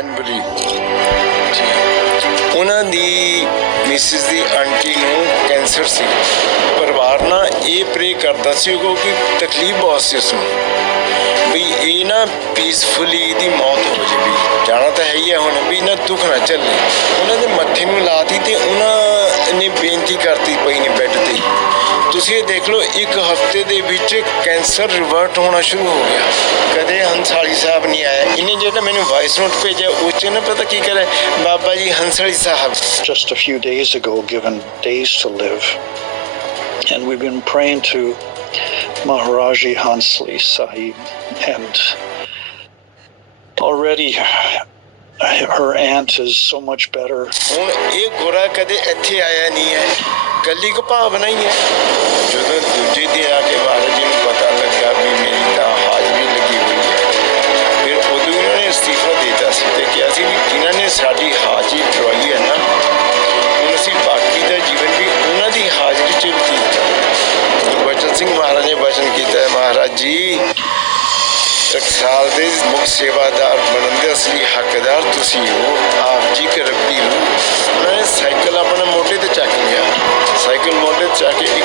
ਹੈਨਬਰੀ ਜੀ। ਉਹਨਾਂ ਦੀ ਮਿਸਿਸ ਦੀ ਆਂਟੀ ਨੂੰ ਕੈਂਸਰ ਸੀ। ਪਰਿਵਾਰ ਨਾ ਇਹ ਪ੍ਰੇ ਕਰਦਾ ਸੀ ਕਿਉਂਕਿ ਤਕਲੀਫ ਬਹੁਤ ਸੀ ਉਸਨੂੰ। ਵੀ ਇਹ ਨਾ ਪੀਸਫੁਲੀ ਦੀ ਮੌਤ ਹੋ ਜੇ ਵੀ ਜਾਣਾ ਤਾਂ ਹੈ ਹੀ ਹੈ ਹੁਣ ਵੀ ਨਾ ਦੁੱਖ ਨਾ ਚੱਲੇ ਉਹਨਾਂ ਦੇ ਮੱਥੇ ਨੂੰ ਲਾਤੀ ਤੇ ਉਹਨਾਂ ਨੇ ਬੇਨਤੀ ਕਰਤੀ ਪਈ ਨੇ ਬੈੱਡ ਤੇ ਤੁਸੀਂ ਇਹ ਦੇਖ ਲਓ, ਇੱਕ ਹਫ਼ਤੇ ਦੇ ਵਿੱਚ ਕੈਂਸਰ ਰਿਵਰਟ ਹੋਣਾ ਸ਼ੁਰੂ ਹੋ ਗਿਆ। ਕਦੇ ਹੰਸਾਲੀ ਸਾਹਿਬ ਨਹੀਂ ਆਇਆ ਇਹਨੇ ਜਿਹੜਾ ਮੈਨੂੰ ਵਾਇਸ ਨੋਟ ਭੇਜਿਆ ਉਸ 'ਚ ਨਾ ਪਤਾ ਕੀ ਕਰੇ ਬਾਬਾ ਜੀ ਹੰਸਾਲੀ ਸਾਹਿਬ just a few days ago given days to live. And we've been praying to Maharaji Hansli Sahib. And already her aunt is so much better. ਹੁਣ ਇਹ ਗੋਰਾ ਕਦੇ ਇੱਥੇ ਆਇਆ ਨਹੀਂ ਹੈ ਕੱਲੀ ਕੁ ਭਾਵਨਾ ਹੀ ਹੈ ਜਦੋਂ ਦੂਜੇ ਦਿਨ ਆ ਕੇ ਮਹਾਰਾਜ ਜੀ ਸਾਡੀ ਹਾਜ਼ਰੀ ਕਰਵਾਈ ਹੈ ਨਾ, ਹੁਣ ਅਸੀਂ ਬਾਕੀ ਦਾ ਜੀਵਨ ਵੀ ਉਹਨਾਂ ਦੀ ਹਾਜ਼ਰੀ 'ਚ ਬਤੀਤ ਕਰਾਂਗੇ। ਗੁਰਬਚਨ ਸਿੰਘ ਮਹਾਰਾਜ ਨੇ ਬਚਨ ਕੀਤਾ ਹੈ, ਮਹਾਰਾਜ ਜੀ ਟਕਸਾਲ ਦੇ ਮੁੱਖ ਸੇਵਾਦਾਰ ਬਣਨ ਦੇ ਅਸਲੀ ਹੱਕਦਾਰ ਤੁਸੀਂ ਹੋ, ਆਪ ਜੀ ਕੇ ਰੱਬੀ ਰੂਹ ਉਹਨਾਂ ਨੇ ਸਾਈਕਲ ਆਪਣੇ ਮੋਢੇ ਤੇ ਚੱਕ ਲਿਆ। ਸਾਈਕਲ ਮੋਢੇ ਤੇ ਚੱਕ ਕੇ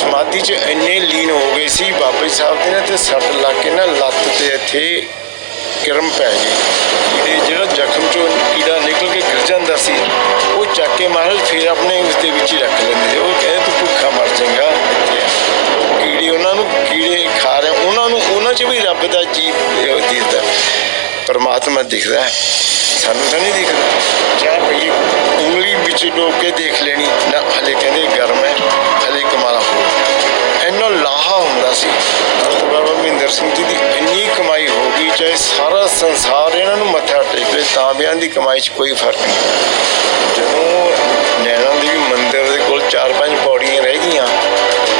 ਸਮਾਧੀ 'ਚ ਇੰਨੇ ਲੀਨ ਹੋ ਗਏ ਸੀ, ਬਾਬੇ ਸਾਹਿਬ ਦੇ ਨਾ ਤੇ ਸੱਟ ਲੱਗ ਕੇ ਨਾ ਲੱਤ ਤੇ ਇੱਥੇ ਕਿਰਮ ਪੈ ਗਈ। ਕੀੜੇ ਜਿਹੜਾ ਜ਼ਖਮ ਚੋਂ ਕੀੜਾ ਨਿਕਲ ਕੇ ਗਿਰ ਜਾਂਦਾ ਸੀ, ਉਹ ਚੱਕ ਕੇ ਮਹਾਰਾਜ ਫਿਰ ਆਪਣੇ ਉਸ ਦੇ ਵਿੱਚ ਹੀ ਰੱਖ ਲੈਂਦੇ ਸੀ। ਉਹ ਕਹਿੰਦੇ, ਤੂੰ ਭੁੱਖਾ ਮਰ ਜਾਏਗਾ। ਉਹ ਕੀੜੇ ਉਹਨਾਂ ਨੂੰ, ਕੀੜੇ ਖਾ ਰਹੇ, ਉਹਨਾਂ ਨੂੰ, ਉਹਨਾਂ 'ਚ ਵੀ ਰੱਬ ਦਾ ਜੀਵ ਉਹ ਦਿਖਦਾ ਪਰਮਾਤਮਾ ਦਿਖਦਾ ਹੈ। ਸਾਨੂੰ ਤਾਂ ਨਹੀਂ ਦਿਖਦਾ। ਚਾਹ ਪਈ ਉਂਗਲੀ ਵਿੱਚ ਡੋਬ ਕੇ ਦੇਖ ਲੈਣੀ, ਨਾ ਸਿੰਘ ਜੀ ਦੀ ਇੰਨੀ ਕਮਾਈ ਹੋ ਗਈ, ਚਾਹੇ ਸਾਰਾ ਸੰਸਾਰ ਇਹਨਾਂ ਨੂੰ ਮੱਥਾ ਟੇਕੇ ਤਾਂ ਵੀ ਇਹਨਾਂ ਦੀ ਕਮਾਈ 'ਚ ਕੋਈ ਫ਼ਰਕ ਨਹੀਂ। ਜਦੋਂ ਨੈਣਾ ਦੇਵੀ ਮੰਦਿਰ ਦੇ ਕੋਲ ਚਾਰ ਪੰਜ ਪੌੜੀਆਂ ਰਹਿ ਗਈਆਂ,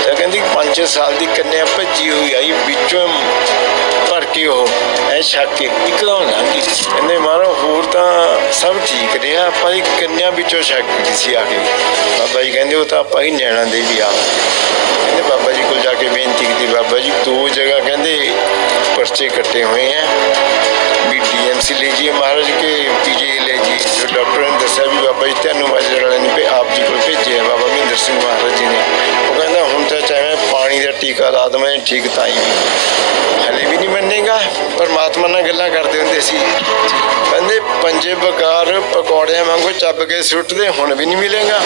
ਤਾਂ ਕਹਿੰਦੀ 5 ਸਾਲ ਦੀ ਕੰਨਿਆ ਭੱਜੀ ਹੋਈ ਆਈ, ਵਿੱਚੋਂ ਭਰ ਕੇ ਉਹ ਐ ਛੱਕ ਕੇ ਇੱਕਦਮ ਲੰਘੀ ਕਹਿੰਦੇ ਮਾਰੋ ਹੋਰ ਤਾਂ ਸਭ ਠੀਕ ਰਿਹਾ, ਆਪਾਂ ਦੀ ਕੰਨਿਆ ਵਿੱਚੋਂ ਛੱਕ ਗਈ ਸੀ ਆ ਕੇ। ਬਾਬਾ ਜੀ ਕਹਿੰਦੇ, ਉਹ ਤਾਂ ਆਪਾਂ ਹੀ ਨੈਣਾ ਦੇਵੀ ਆ। ਕਹਿੰਦੇ ਬਾਬਾ ਜੀ ਪਰਚੇ ਕੱਟੇ ਹੋਏ ਆ। ਵੀ ਡੀਐਮਸੀ ਲੈ ਜੀ ਮਹਾਰਾਜ ਕੇ ਪੀਜੀ ਲੈ ਜੀ ਜੋ ਡਾਕਟਰ ਨੇ ਦੱਸਿਆ ਵੀ ਬਾਬਾ ਜੀ, ਤੁਹਾਨੂੰ ਮਾਜਰੇ ਵਾਲੇ ਨੇ ਆਪ ਜੀ ਕੋਲ ਭੇਜਿਆ ਬਾਬਾ ਮਹਿੰਦਰ ਸਿੰਘ ਮਹਾਰਾਜ ਜੀ ਨੇ। ਉਹ ਕਹਿੰਦਾ, ਹੁਣ ਤਾਂ ਚਾਹੇ ਪਾਣੀ ਦਾ ਟੀਕਾ ਲਾ ਦਵਾਂ, ਠੀਕ ਤਾਂ ਹੀ ਨਹੀਂ ਹਲੇ ਵੀ ਨਹੀਂ ਮੰਨੇਗਾ। ਪਰਮਾਤਮਾ ਨਾਲ ਗੱਲਾਂ ਕਰਦੇ ਹੁੰਦੇ ਸੀ। ਕਹਿੰਦੇ, ਪੰਜੇ ਬਕਾਰ ਪਕੌੜਿਆਂ ਵਾਂਗੂ ਚੱਬ ਕੇ ਸੁੱਟਦੇ, ਹੁਣ ਵੀ ਨਹੀਂ ਮਿਲੇਗਾ।